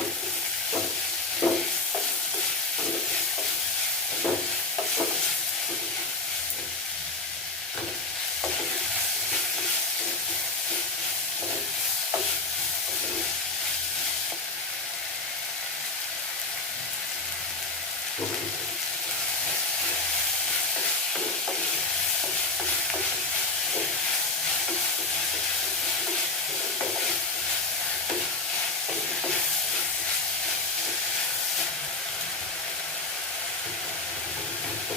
Thank you.